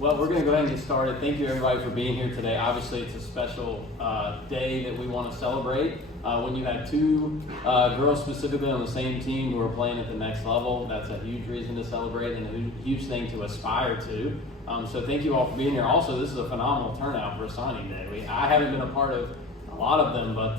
Well, we're going to go ahead and get started. Thank you, everybody, for being here today. Obviously, it's a special day that we want to celebrate. When you have two girls specifically on the same team who are playing at the next level, that's a huge reason to celebrate and a huge thing to aspire to. So thank you all for being here. Also, this is a phenomenal turnout for a signing day. I haven't been a part of a lot of them, but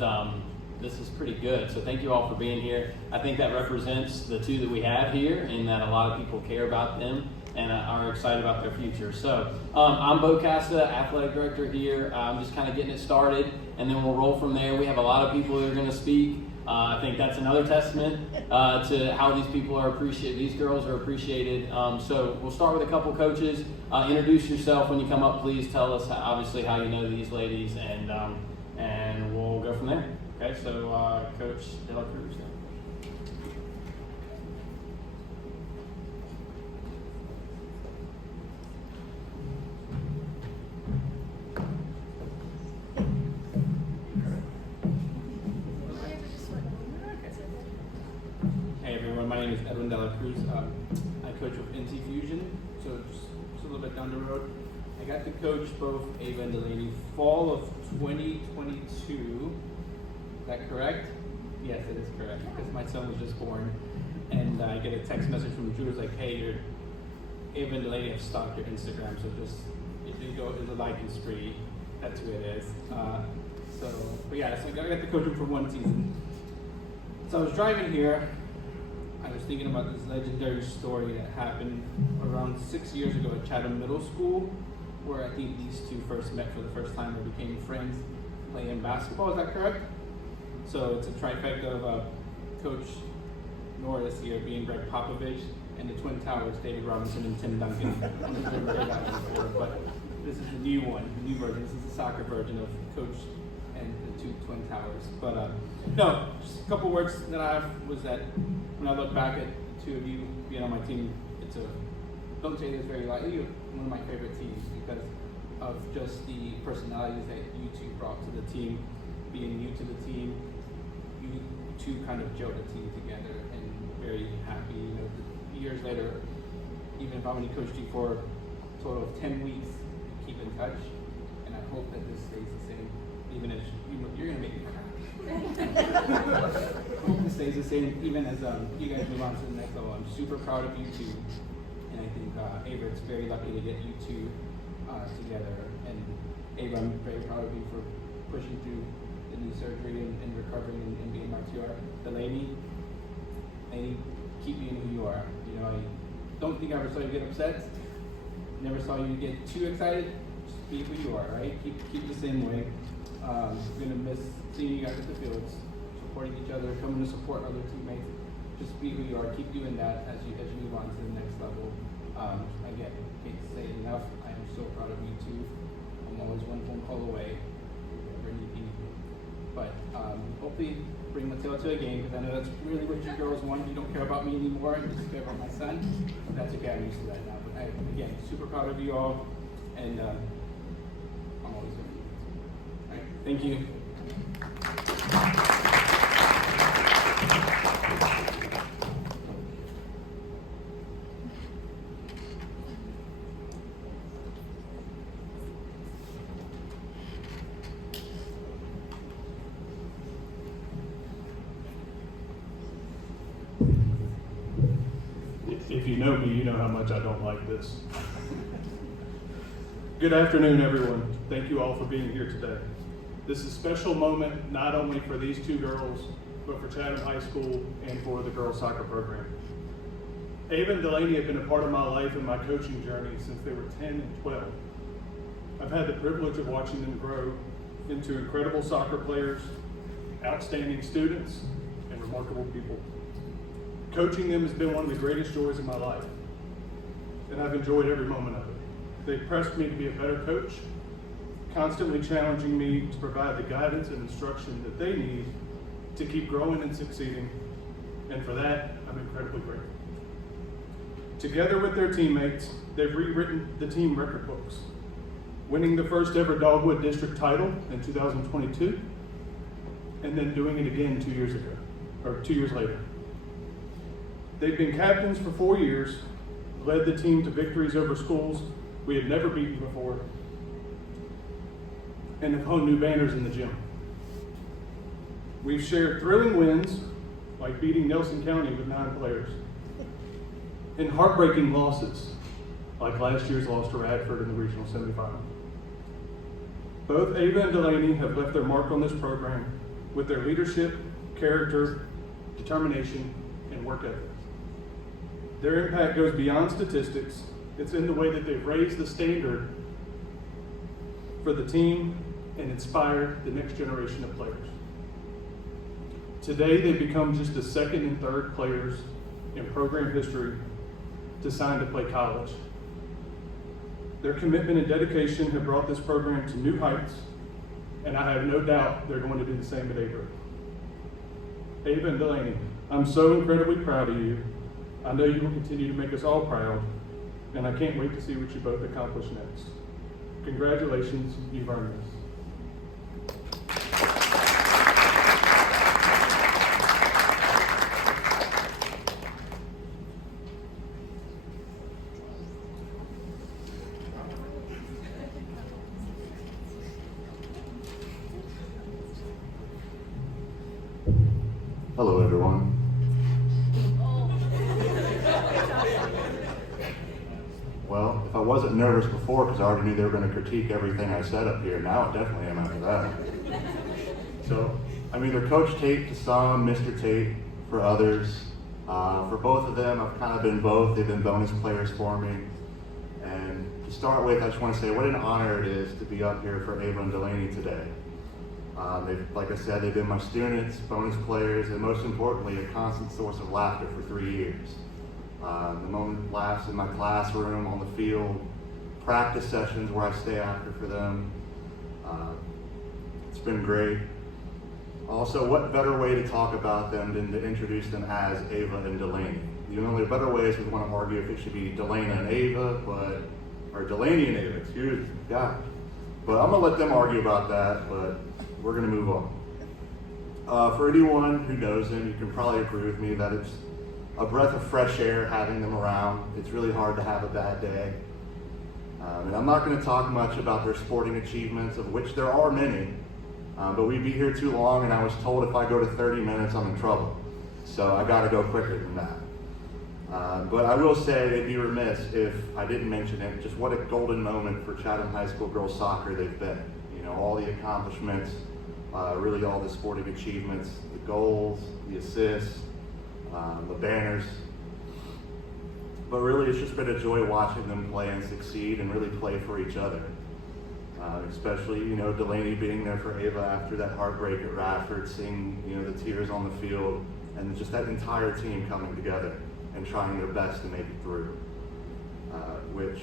this is pretty good. So thank you all for being here. I think that represents the two that we have here, and that a lot of people care about them and are excited about their future. So I'm Bo Casta, athletic director here. I'm just kind of getting it started, and then we'll roll from there. We have a lot of people that are going to speak. I think that's another testament to how these people are appreciated. These girls are appreciated. So we'll start with a couple coaches. Introduce yourself when you come up. Please tell us obviously how you know these ladies, and we'll go from there. Okay, so Coach De La Cruz. My name is Edwin De La Cruz. I coach with NC Fusion, so just a little bit down the road. I got to coach both Ava and Delaney fall of 2022. Is that correct? Yes, it is correct, because my son was just born. And I get a text message from Drew, like, hey, your Ava and Delaney have stalked your Instagram, so just, if you go, it's a liking spree. That's who it is. So I got to coach him for one season. So I was driving here. I was thinking about this legendary story that happened around 6 years ago at Chatham Middle School, where I think these two first met for the first time or became friends playing basketball. Is that correct? So it's a trifecta of Coach Norris here being Greg Popovich, and the Twin Towers, David Robinson and Tim Duncan. But this is the new one, the new version. This is the soccer version of Coach and the two Twin Towers. But no, just a couple words that I have was that when I look back at the two of you being on my team, don't say this very lightly, you're one of my favorite teams because of just the personalities that you two brought to the team. Being new to the team, you two kind of gelled the team together and very happy. You know, years later, even if I only coached you for a total of 10 weeks, keep in touch, and I hope that this stays the same, even as you're gonna make me cry. I hope this stays the same, even as you guys move on to the next level. I'm super proud of you two, and I think Ava, it's very lucky to get you two together. And Ava, I'm very proud of you for pushing through the knee surgery and recovering and being back to you are. Delaney, keep being who you are. You know, I don't think I ever saw you get upset. Never saw you get too excited. Just be who you are, right? Keep the same way. We're gonna miss seeing you guys at the fields, supporting each other, coming to support other teammates. Just be who you are. Keep doing that as you move on to the next level. Again, can't say it enough. I am so proud of you two. I'm always one phone call away. Whenever you need me. But hopefully bring Mateo to a game, because I know that's really what you girls want. You don't care about me anymore. You just care about my son. That's okay. I'm used to that now. But again, super proud of you all, and I'm always here. All right. Thank you. If you know me, you know how much I don't like this. Good afternoon, everyone. Thank you all for being here today. This is a special moment not only for these two girls, but for Chatham High School and for the girls soccer program. Ava and Delaney have been a part of my life and my coaching journey since they were 10 and 12. I've had the privilege of watching them grow into incredible soccer players, outstanding students, and remarkable people. Coaching them has been one of the greatest joys of my life, and I've enjoyed every moment of it. They've pressed me to be a better coach, constantly challenging me to provide the guidance and instruction that they need to keep growing and succeeding, and for that, I'm incredibly grateful. Together with their teammates, they've rewritten the team record books, winning the first ever Dogwood District title in 2022, and then doing it again 2 years later. They've been captains for 4 years, led the team to victories over schools we had never beaten before, and have hung new banners in the gym. We've shared thrilling wins, like beating Nelson County with 9 players, and heartbreaking losses, like last year's loss to Radford in the regional semifinal. Both Ava and Delaney have left their mark on this program with their leadership, character, determination, and work ethic. Their impact goes beyond statistics. It's in the way that they've raised the standard for the team and inspired the next generation of players. Today, they've become just the second and third players in program history to sign to play college. Their commitment and dedication have brought this program to new heights, and I have no doubt they're going to do the same at Ava. Ava and Delaney, I'm so incredibly proud of you. I know you will continue to make us all proud, and I can't wait to see what you both accomplish next. Congratulations, you've earned this. Hello, everyone. Well, if I wasn't nervous before because I already knew they were going to critique everything I said up here, now I definitely am after that. So, I'm either Coach Tate to some, Mr. Tate for others. For both of them, I've kind of been both. They've been bonus players for me. And to start with, I just want to say what an honor it is to be up here for Ava and Delaney today. Like I said, they've been my students, bonus players, and most importantly, a constant source of laughter for 3 years. The moment laughs in my classroom, on the field, practice sessions where I stay after for them. It's been great. Also, what better way to talk about them than to introduce them as Ava and Delaney? The only better way is we want to argue if it should be Delaney and Ava, or Delaney and Ava, excuse me, yeah. But I'm gonna let them argue about that, but we're gonna move on. For anyone who knows them, you can probably agree with me that it's a breath of fresh air having them around. It's really hard to have a bad day. And I'm not gonna talk much about their sporting achievements, of which there are many, but we'd be here too long, and I was told if I go to 30 minutes, I'm in trouble. So I gotta go quicker than that. But I will say it'd be remiss if I didn't mention it, just what a golden moment for Chatham High School girls soccer they've been. You know, all the accomplishments, really all the sporting achievements, the goals, the assists, the banners. But really it's just been a joy watching them play and succeed and really play for each other. Especially, you know, Delaney being there for Ava after that heartbreak at Radford, seeing, you know, the tears on the field, and just that entire team coming together and trying their best to make it through. Which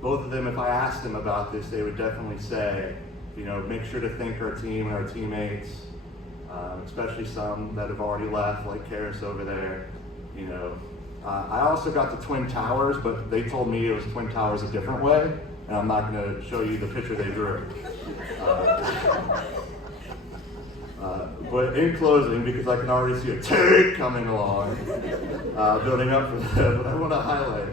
both of them, if I asked them about this, they would definitely say, you know, make sure to thank our team and our teammates, especially some that have already left, like Karis over there. You know, I also got the Twin Towers, but they told me it was Twin Towers a different way, and I'm not going to show you the picture they drew. But in closing, because I can already see a take coming along, building up for them, but I want to highlight.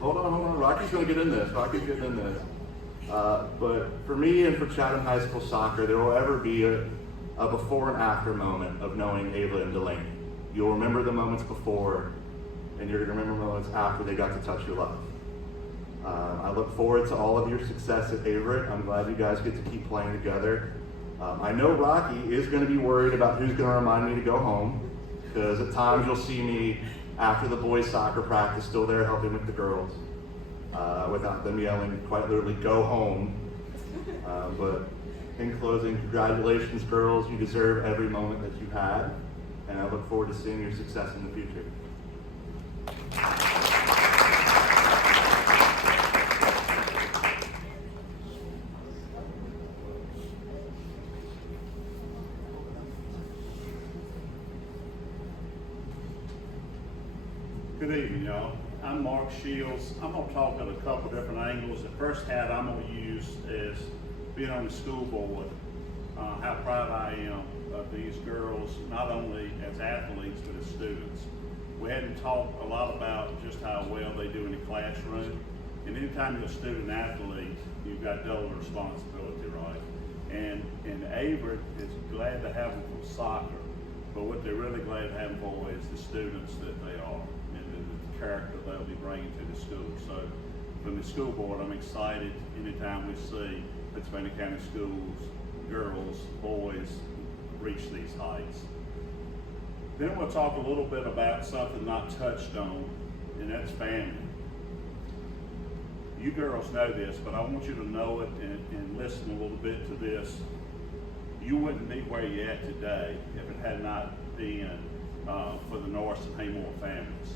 Hold on. Rocky's going to get in this. But for me and for Chatham High School soccer, there will ever be a before and after moment of knowing Ava and Delaney. You'll remember the moments before, and you're going to remember moments after they got to touch your life. I look forward to all of your success at Averett. I'm glad you guys get to keep playing together. I know Rocky is going to be worried about who's going to remind me to go home, because at times you'll see me after the boys' soccer practice still there helping with the girls, without them yelling quite literally, go home. But in closing, congratulations, girls. You deserve every moment that you've had, and I look forward to seeing your success in the future. Good evening, y'all. I'm Mark Shields. I'm going to talk at a couple different angles. The first hat I'm going to use is being on the school board, how proud I am of these girls, not only as athletes, but as students. We hadn't talked a lot about just how well they do in the classroom. And anytime you're a student athlete, you've got double responsibility, right? And Avery is glad to have them for soccer, but what they're really glad to have them for is the students that they are and the character they'll be bringing to the school. So from the school board, I'm excited anytime we see Pennsylvania County schools, girls, boys, reach these heights. Then we'll talk a little bit about something not touched on, and that's family. You girls know this, but I want you to know it and listen a little bit to this. You wouldn't be where you're at today if it had not been for the Norris and Haymore families.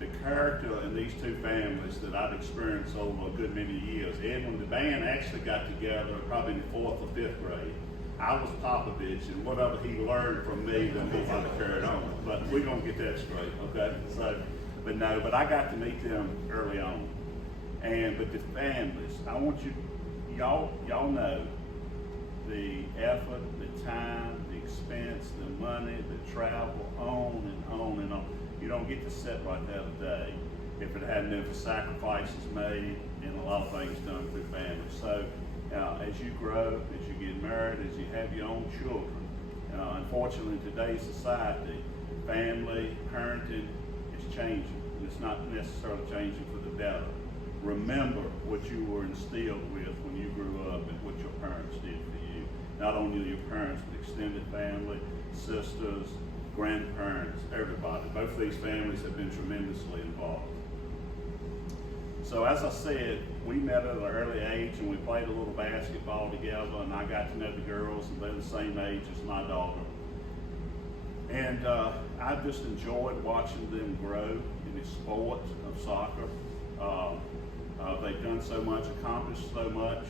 The character in these two families that I've experienced over a good many years. When the band actually got together, probably in the 4th or 5th grade, I was Popovich, and whatever he learned from me, then he probably carried on. But we're gonna get that straight, okay? So, but I got to meet them early on. But the families, I want y'all know the effort, the time, the expense, the money, the travel, on and on and on. You don't get to sit right there today if it hadn't been for sacrifices made and a lot of things done through families. So as you grow, as you get married, as you have your own children, unfortunately in today's society, family, parenting is changing. And it's not necessarily changing for the better. Remember what you were instilled with when you grew up and what your parents did for you. Not only your parents, but extended family, sisters, grandparents, everybody. Both of these families have been tremendously involved. So as I said, we met at an early age and we played a little basketball together, and I got to know the girls, and they're the same age as my daughter. And I just enjoyed watching them grow in the sport of soccer. They've done so much, accomplished so much.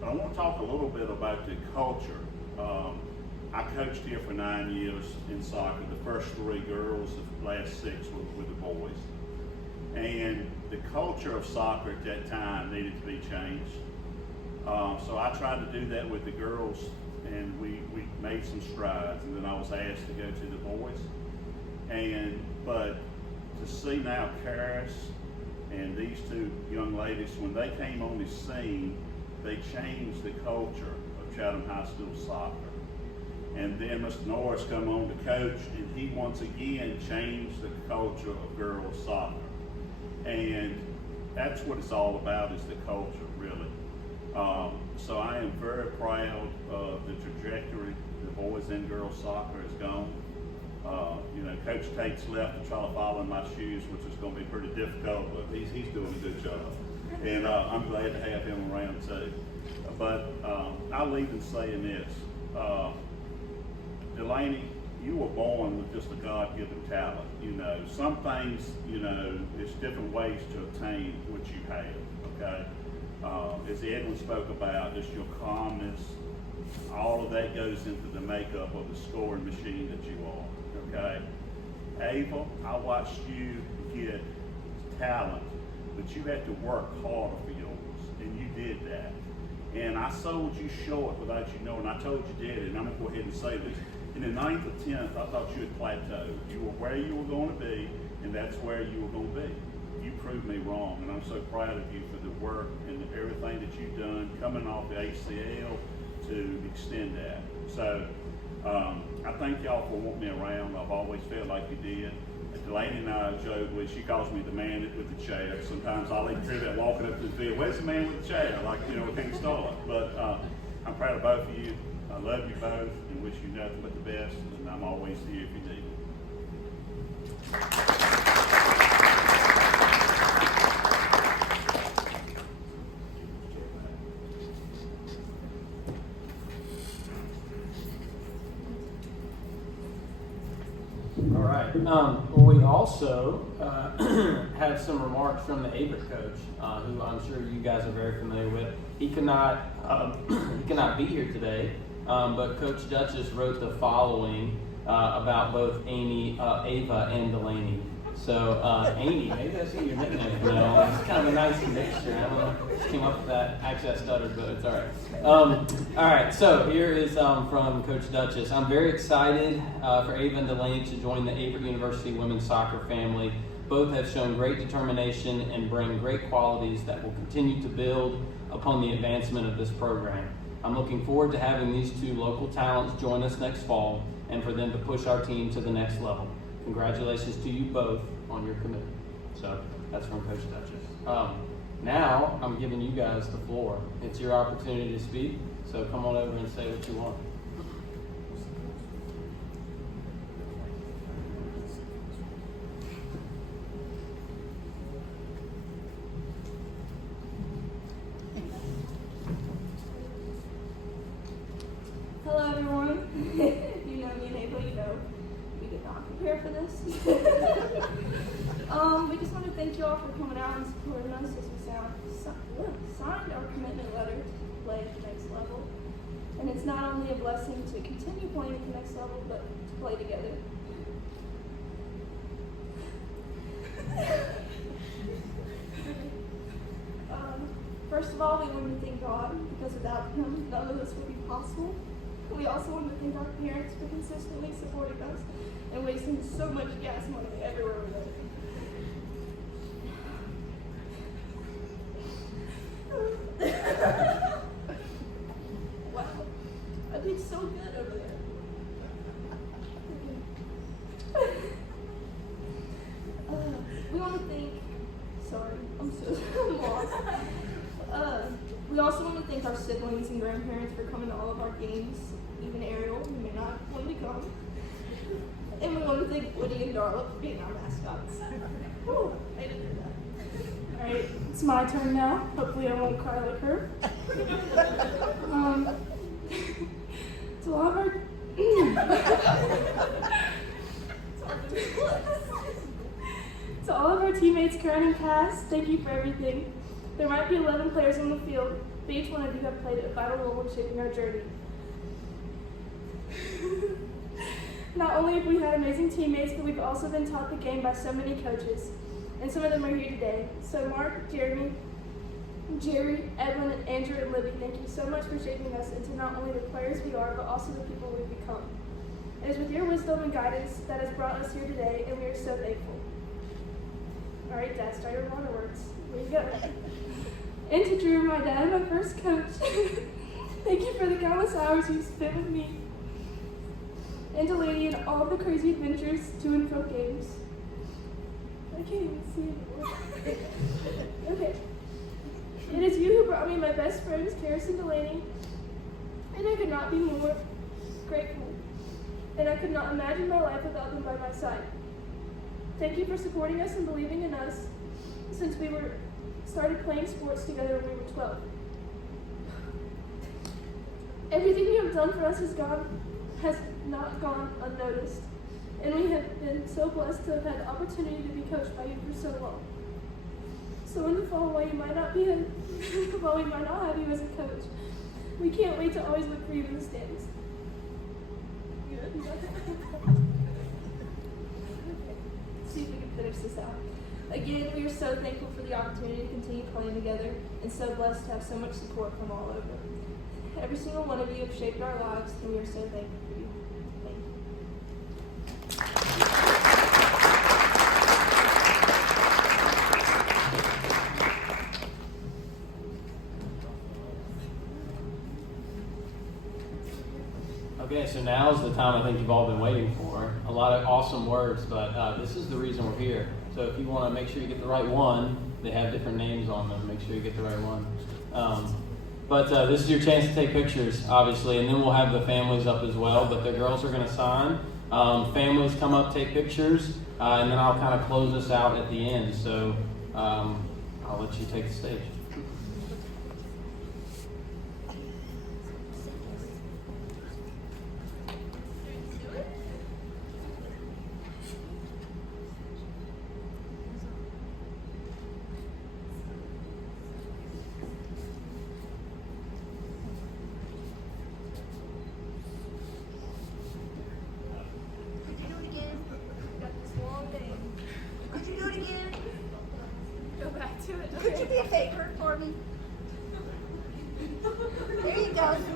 But I want to talk a little bit about the culture. I coached here for 9 years in soccer. The first 3 girls, the last 6 were the boys. And the culture of soccer at that time needed to be changed. So I tried to do that with the girls, and we made some strides. And then I was asked to go to the boys. But to see now Karis and these 2 young ladies, when they came on the scene, they changed the culture of Chatham High School soccer. And then Mr. Norris come on to coach, and he once again changed the culture of girls soccer. And that's what it's all about, is the culture, really. So I am very proud of the trajectory the boys and girls soccer has gone. Coach Tate's left to try to follow in my shoes, which is going to be pretty difficult, but he's doing a good job. And I'm glad to have him around too. But I'll leave in saying this. Delaney, you were born with just a God-given talent. Some things, there's different ways to obtain what you have, okay? As Edwin spoke about, just your calmness, all of that goes into the makeup of the scoring machine that you are, okay? Ava, I watched you get talent, but you had to work harder for yours, and you did that. And I sold you short without you knowing. I told you did, and I'm going to go ahead and say this. In the 9th or 10th, I thought you had plateaued. You were where you were going to be, and that's where you were going to be. You proved me wrong, and I'm so proud of you for the work and everything that you've done, coming off the ACL to extend that. So I thank y'all for wanting me around. I've always felt like you did. Delaney and I joke with, she calls me the man with the chair. Sometimes I'll even hear that walking up to the field, where's the man with the chair? Like, we can't start. But I'm proud of both of you. I love you both and wish you nothing but the best, and I'm always here if you need me. All right. We also have some remarks from the Ava coach, who I'm sure you guys are very familiar with. He cannot be here today, but Coach Duchess wrote the following about both Ava and Delaney. So, Amy, maybe that's your nickname. No, it's kind of a nice mixture. I don't know. Just came up with that. Actually, I stuttered, but it's all right. All right, so here is from Coach Duchess. I'm very excited for Ava and Delaney to join the Avery University women's soccer family. Both have shown great determination and bring great qualities that will continue to build upon the advancement of this program. I'm looking forward to having these two local talents join us next fall and for them to push our team to the next level. Congratulations to you both on your commitment. So that's from Coach Duchess. Now I'm giving you guys the floor. It's your opportunity to speak, so come on over and say what you want. Hello everyone. If you know me and Ava, you know we did not prepare for this. We just want to thank you all for coming out and supporting us as we signed our commitment letter to play at the next level. And it's not only a blessing to continue playing at the next level, but to play together. First of all, we want to thank God, because without Him, none of this would be possible. We also want to thank our parents for consistently supporting us and wasting so much gas money everywhere we go. Wow, I did so good over there. We want to thank, sorry, I'm so lost. We also want to thank our siblings and grandparents for coming to all of our games, even Ariel, who may not want to come. And we want to thank Woody and Darla for being our mascots. Whew, I didn't do that. Alright, it's my turn now. Hopefully I won't cry like her. To all of our to all of our teammates, current and past, thank you for everything. There might be 11 players on the field, but each one of you have played a vital role in shaping our journey. Not only have we had amazing teammates, but we've also been taught the game by so many coaches, and some of them are here today. So Mark, Jeremy, Jerry, Edwin, Andrew, and Libby, thank you so much for shaping us into not only the players we are, but also the people we've become. It is with your wisdom and guidance that has brought us here today, and we are so thankful. All right, Dad, start your waterworks. Here you go. And to Drew, my dad, my first coach, thank you for the countless hours you've spent with me. And Delaney and all the crazy adventures to and from games. I can't even see anymore. Okay. It is you who brought me my best friends, Karis and Delaney, and I could not be more grateful. And I could not imagine my life without them by my side. Thank you for supporting us and believing in us since we started playing sports together when we were 12. Everything you have done for us has not gone unnoticed, and we have been so blessed to have had the opportunity to be coached by you for so long. So in the fall, while we might not have you as a coach, we can't wait to always look for you in the stands. See if we can finish this out. Again, we are so thankful for the opportunity to continue playing together and so blessed to have so much support from all over. Every single one of you have shaped our lives, and we are so thankful for you. Thank you. Okay, so now's the time I think you've all been waiting for. A lot of awesome words, but this is the reason we're here. So if you want to make sure you get the right one, they have different names on them. Make sure you get the right one. But this is your chance to take pictures, obviously, and then we'll have the families up as well. But the girls are going to sign. Families come up, take pictures, and then I'll kind of close this out at the end. So I'll let you take the stage. y'all.